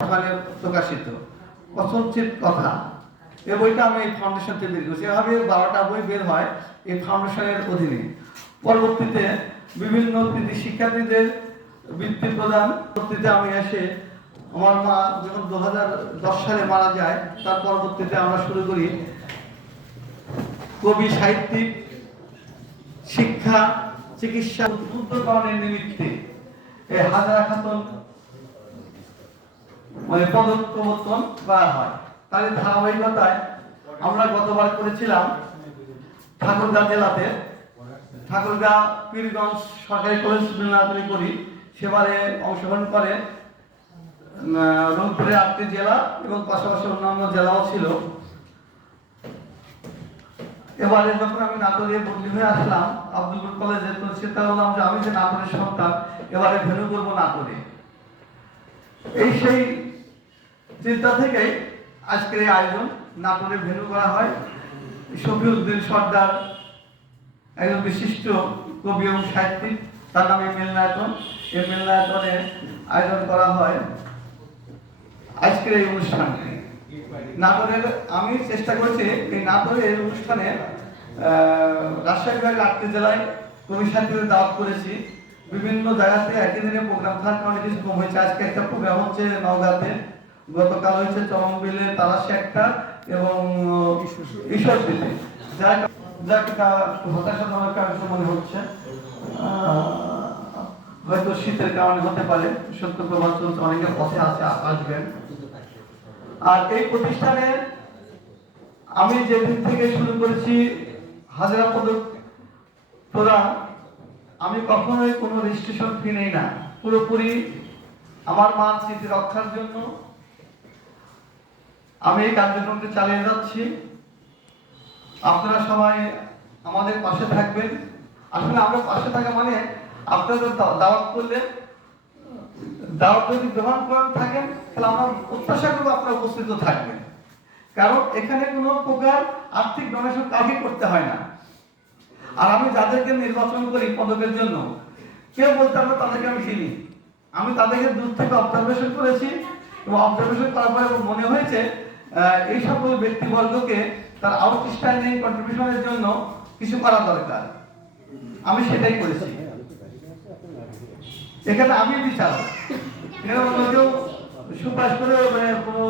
প্রকাশিত কথঞ্চিত কথা, এই বইটা আমি এই ফাউন্ডেশন থেকে বের করছি। এভাবে 12টা বই বের হয় এই ফাউন্ডেশনের অধীনে। পরবর্তীতে বিভিন্ন কৃতি শিক্ষার্থীদের বৃত্তি প্রদান পরবর্তীতে আমি এসে আমার মা যখন 2010 সালে মারা যায়, তার পরবর্তীতে আমরা শুরু করি কবি সাহিত্যিক শিক্ষা চিকিৎসা উদ্যোগকরণের নিমিত্তে এই হাজারা খাতুন পদক প্রবর্তন করা হয়। তার ধারাবাহিকতায় আমরা গতবার করেছিলাম ঠাকুরগাঁ জেলাতে, ঠাকুরগাঁ পীরগঞ্জ সরকারি কলেজ মিলনায়তনে করি। সেবারে অংশগ্রহণ করে রংপুরের 8টি জেলা এবং পাশাপাশি অন্যান্য জেলাও ছিল। এবারে যখন আমি নাটোরে বদলি হয়ে আসলাম আব্দুলপুর কলেজে, তো চিন্তা করলাম যে আমি যে নাটোরের সন্তান, এবারে ভেন্যু করবো নাটোরে। এই সেই চিন্তা থেকে আজকের এই আয়োজন নাটোরে ভেন্যু করা হয়। শফিউদ্দিন সর্দার একজন বিশিষ্ট কবি এবং সাহিত্যিক, তার নামে মিলনায়তন। এই মিলনায়তনে আয়োজন করা হয় আজকের এই অনুষ্ঠানটি। নাটোরের আমি চেষ্টা করেছি এই নাটোরের অনুষ্ঠানে রাজশাহী বিভাগের 8টি জেলায় কবি সাহিত্যিকদের দাওয়াত করেছি। বিভিন্ন জায়গাতে একই দিনে প্রোগ্রাম থাকার কারণে কিছু কম হয়েছে। আজকে একটা প্রোগ্রাম হচ্ছে নওগাঁতে, গতকাল হয়েছে চরমবিলে, তারাশে একটা এবং ঈশ্বরদীতে। যাকে হতাশাজনক কারণ মনে হচ্ছে, হয়তো শীতের কারণে হতে পারে, সত্য প্রমাণ চলছে, অনেকের পথে আছে আসবেন। আর এই প্রতিষ্ঠানে আমি যেদিন থেকে শুরু করেছি হাজারা পদক প্রদান, আমি কখনোই কোনো রেজিস্ট্রেশন ফি নেই না। পুরোপুরি আমার মার স্মৃতি রক্ষার জন্য আমি এই কার্যক্রমটি চালিয়ে যাচ্ছি। আপনারা সবাই আমাদের পাশে থাকবেন। আসলে আমরা পাশে থাকা মানে আপনাদের দাওয়াত করলে, দাওয়াত যদি গ্রহণ করেন থাকেন, তাহলে আমরা প্রত্যাশা করবো আপনারা উপস্থিত থাকবেন। কারণ এখানে কোনো প্রকার আর্থিক ডোনেশন কাউকে করতে হয় না। আর আমি যাদেরকে নির্বাচন করি পদকের জন্য, কেউ বলতে আমরা তাদেরকে আমি চিনি। আমি তাদেরকে দূর থেকে অবজারভেশন করেছি এবং অবজারভেশন করার পরে মনে হয়েছে এই সকল ব্যক্তিবর্গকে তার আউটস্ট্যান্ডিং কন্ট্রিবিউশনের জন্য কিছু করা দরকার। আমি সেটাই করেছি। এখানে আমি বিচারক, কেউ সুপারিশ করে কোনো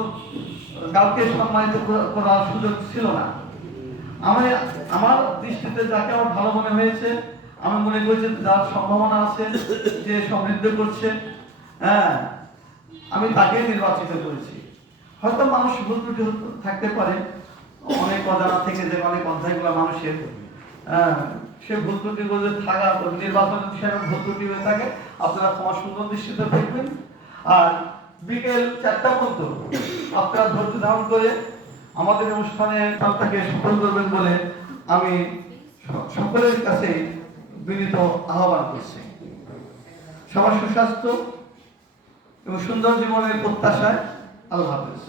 কাউকে সম্মানিত করার সুযোগ ছিল না। আমার দৃষ্টিতে যাকে আমার ভালো মনে হয়েছে, আমি মনে করেছি যার সম্ভাবনা আছে, যে সমৃদ্ধ করছে, হ্যাঁ, আমি তাকে নির্বাচিত করেছি। হয়তো মানুষ ভুল ত্রুটি থাকতে পারে, অনেক অজানা থেকে যে অনেক অধ্যায়গুলো মানুষের, সে ভুল ত্রুটি করে থাকা নির্বাচন হিসেবে ভুল ত্রুটি হয়ে থাকে, আপনারা ক্ষমা সুন্দর দৃষ্টিতে দেখবেন। আর বিকেল 4টা পর্যন্ত আপনারা ধৈর্য ধারণ করে আমাদের অনুষ্ঠানে তাকে সফল করবেন বলে আমি সকলের কাছে বিনীত আহ্বান করছি। সবার সুস্বাস্থ্য এবং সুন্দর জীবনের প্রত্যাশায় আল্লাহ হাফেজ।